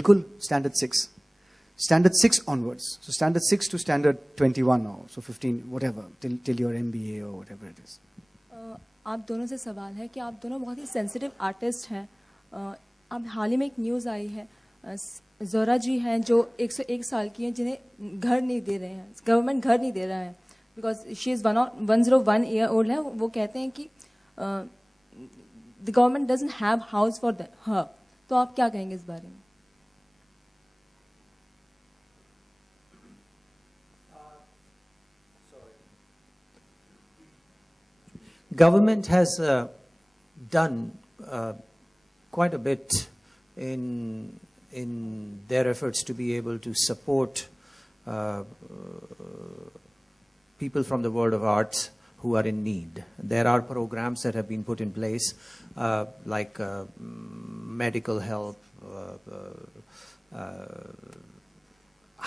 Equal standard 6. Standard 6 onwards. So standard 6 to standard 21 or so 15, whatever, till your MBA or whatever it is. आप दोनों से सवाल है कि आप दोनों बहुत ही सेंसिटिव आर्टिस्ट हैं. अब हाल ही में एक न्यूज़ आई है, ज़ोरा जी हैं जो 101 साल की हैं, जिन्हें घर नहीं दे रहे हैं, गवर्नमेंट घर नहीं दे रहा है, because she is 101 year old है. वो कहते हैं कि the government doesn't have house for her. तो आप क्या कहेंगे इस बारे में? Government has done quite a bit in their efforts to be able to support people from the world of arts who are in need. There are programs that have been put in place, like medical help,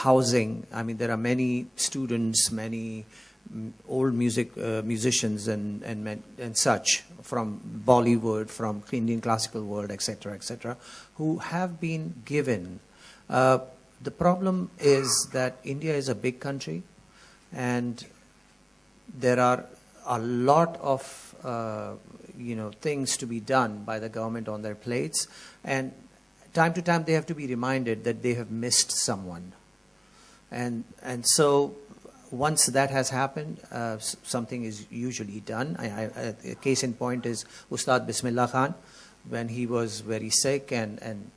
housing. I mean, there are many students, many old musicians and such from Bollywood, from Indian classical world, etc., who have been given. The problem is that India is a big country, and there are a lot of things to be done by the government on their plates, and time to time they have to be reminded that they have missed someone, and so once that has happened, something is usually done. A case in point is Ustad Bismillah Khan, when he was very sick, and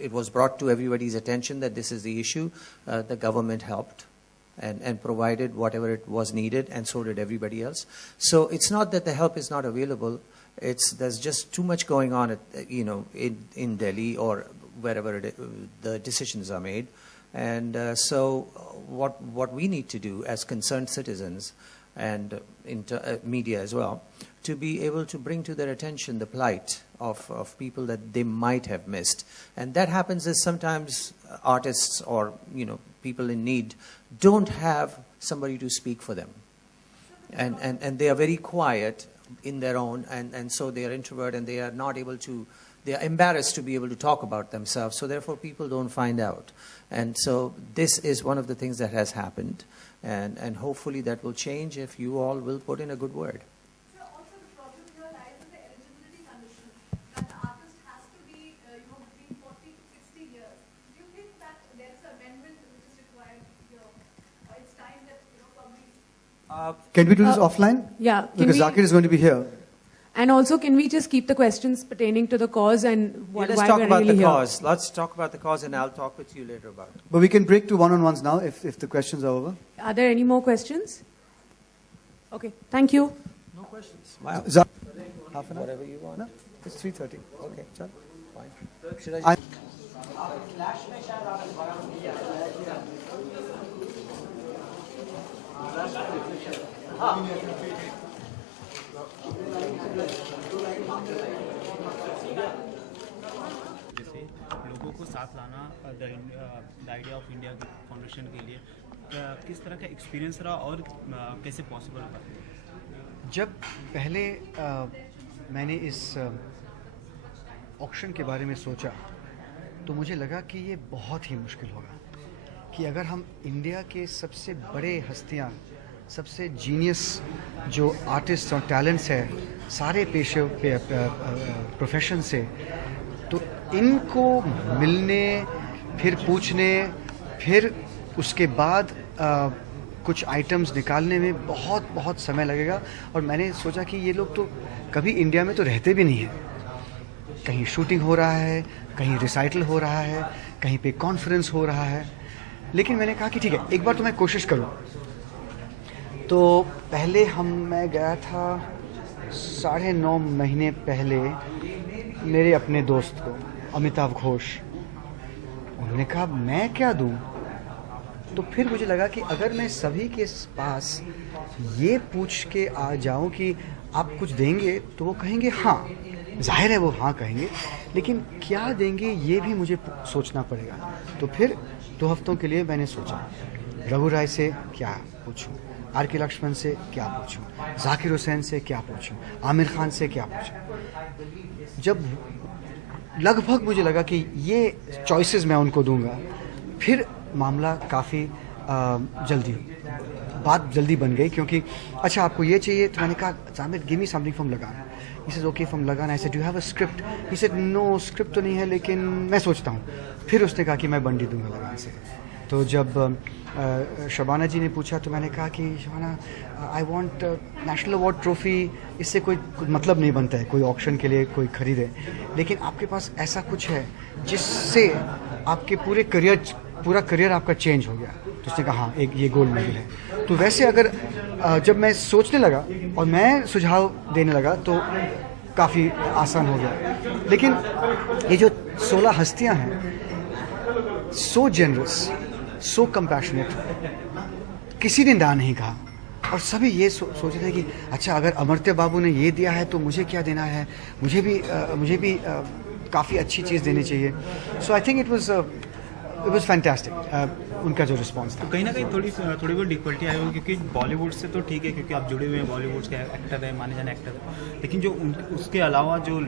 it was brought to everybody's attention that this is the issue. The government helped and provided whatever it was needed, and so did everybody else. So it's not that the help is not available. There's just too much going on in Delhi or wherever the decisions are made. And so what we need to do as concerned citizens and media as well, to be able to bring to their attention the plight of people that they might have missed. And that happens is sometimes artists or people in need don't have somebody to speak for them. And they are very quiet in their own, and so they are introvert, and they are not able to, they are embarrassed to be able to talk about themselves, so therefore people don't find out. And so this is one of the things that has happened, and hopefully that will change if you all will put in a good word. So also the problem here lies in the eligibility condition, that the artist has to be between 40 to 60 years. Do you think that there is an amendment which is required here? It's time that probably... Can we do this offline? Yeah. Because Zakir is going to be here. And also, can we just keep the questions pertaining to the cause and why let's we're talk about really the here? cause. Let's talk about the cause, and I'll talk with you later about it. But we can break to one-on-ones now if the questions are over. Are there any more questions? Okay, thank you. No questions. Wow. Half an hour? Whatever you want. No, it's 3:30. Okay, fine. Should I जैसे लोगों को साथ लाना the idea of India foundation के लिए किस तरह का एक्सपीरियंस रहा और कैसे पॉसिबल हुआ? जब पहले मैंने इस ऑक्शन के बारे में सोचा तो मुझे लगा कि ये बहुत ही मुश्किल होगा कि अगर हम इंडिया के सबसे बड़े हस्तियाँ, सबसे जीनियस जो आर्टिस्ट और टैलेंट्स है सारे पेशे प्रोफेशन से, तो इनको मिलने, फिर पूछने, फिर उसके बाद कुछ आइटम्स निकालने में बहुत बहुत समय लगेगा. और मैंने सोचा कि ये लोग तो कभी इंडिया में तो रहते भी नहीं हैं. कहीं शूटिंग हो रहा है, कहीं रिसाइटल हो रहा है, कहीं पे कॉन्फ्रेंस हो रहा है. लेकिन मैंने कहा कि ठीक है, एक बार तो मैं कोशिश करूं. तो पहले मैं गया था 9.5 महीने पहले मेरे अपने दोस्त को, अमिताभ घोष. उन्होंने कहा मैं क्या दूं. तो फिर मुझे लगा कि अगर मैं सभी के पास ये पूछ के आ जाऊं कि आप कुछ देंगे, तो वो कहेंगे हाँ. जाहिर है वो हाँ कहेंगे, लेकिन क्या देंगे ये भी मुझे सोचना पड़ेगा. तो फिर 2 हफ्तों के लिए मैंने सोचा रघु राय से क्या पूछूं, आर.के. लक्ष्मण से क्या पूछूं, जाकिर हुसैन से क्या पूछूं, आमिर खान से क्या पूछूं. जब लगभग मुझे लगा कि ये चॉइसेस मैं उनको दूंगा, फिर मामला काफ़ी बात जल्दी बन गई, क्योंकि अच्छा आपको ये चाहिए, तो मैंने कहा Jamir give me something from Lagaan. He said okay from Lagaan. I said do you have a script? He said no script तो नहीं है, लेकिन मैं सोचता हूँ। फिर उसने कहा कि मैं बंडी दूंगा लगान से। तो जब शबाना जी ने पूछा तो मैंने कहा कि Shabana I want national award trophy, इससे कोई मतलब नहीं बनता है, कोई ऑक्शन के लिए कोई खरीदे, लेकिन आपके पास ऐसा कुछ है जिससे आपके पूरा करियर आपका चेंज हो गया। तो उसने कहा हाँ, एक ये गोल्ड मेडल है। तो वैसे अगर जब मैं सोचने लगा और मैं सुझाव देने लगा तो काफ़ी आसान हो गया। लेकिन ये जो 16 हस्तियां हैं, सो जेनरस, सो कंपैशनेट, किसी ने ना नहीं कहा, और सभी ये सोचते थे कि अच्छा अगर अमर्त्य बाबू ने ये दिया है तो मुझे क्या देना है, मुझे भी काफ़ी अच्छी चीज़ देनी चाहिए। So I think it was fantastic उनका जो रिस्पॉन्स था। तो कहीं ना कहीं थोड़ी बहुत डिफिकल्टी आई होगी, क्योंकि बॉलीवुड से तो ठीक है क्योंकि आप जुड़े हुए हैं, बॉलीवुड के एक्टर हैं, माने जाने एक्टर, लेकिन जो उसके अलावा जो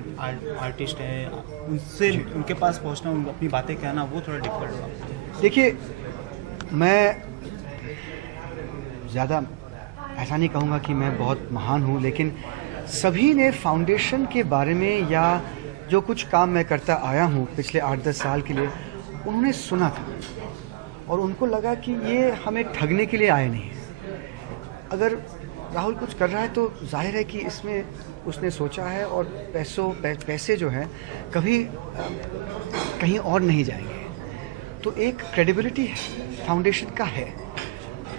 आर्टिस्ट हैं उनसे उनके पास पहुंचना, अपनी बातें कहना, वो थोड़ा डिफिकल्ट होगा। देखिए, मैं ज़्यादा ऐसा नहीं कहूँगा कि मैं बहुत महान हूँ, लेकिन सभी ने फाउंडेशन के बारे में या जो कुछ काम मैं करता आया हूँ पिछले 8-10 साल के लिए, उन्होंने सुना था और उनको लगा कि ये हमें ठगने के लिए आए नहीं हैं। अगर राहुल कुछ कर रहा है तो जाहिर है कि इसमें उसने सोचा है, और पैसे जो हैं कभी कहीं और नहीं जाएंगे। तो एक क्रेडिबिलिटी फाउंडेशन का है,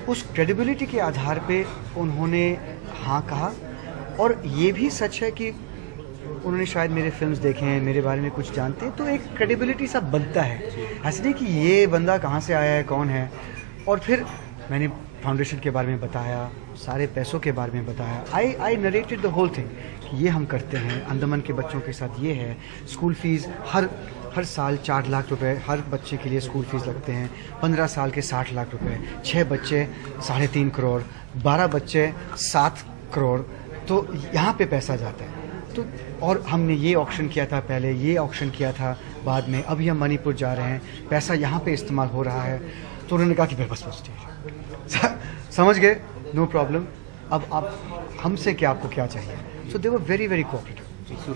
उस क्रेडिबिलिटी के आधार पे उन्होंने हाँ कहा। और ये भी सच है कि उन्होंने शायद मेरे फिल्म्स देखे हैं, मेरे बारे में कुछ जानते हैं, तो एक क्रेडिबिलिटी सा बनता है। ऐसे नहीं कि ये बंदा कहाँ से आया है, कौन है। और फिर मैंने फाउंडेशन के बारे में बताया, सारे पैसों के बारे में बताया। I narrated the whole thing कि ये हम करते हैं, अंडमान के बच्चों के साथ ये है, स्कूल फीस हर साल 4 लाख रुपए हर बच्चे के लिए स्कूल फीस लगते हैं, 15 साल के 60 लाख रुपए, 6 बच्चे 3.5 करोड़, 12 बच्चे 7 करोड़, तो यहाँ पे पैसा जाता है। तो और हमने ये ऑक्शन किया था पहले, ये ऑक्शन किया था बाद में, अभी हम मणिपुर जा रहे हैं, पैसा यहाँ पे इस्तेमाल हो रहा है। तो उन्होंने कहा कि बस समझ गए, नो प्रॉब्लम, अब आप हमसे क्या, आपको क्या चाहिए। सो दे वर वेरी वेरी कोऑपरेटिव।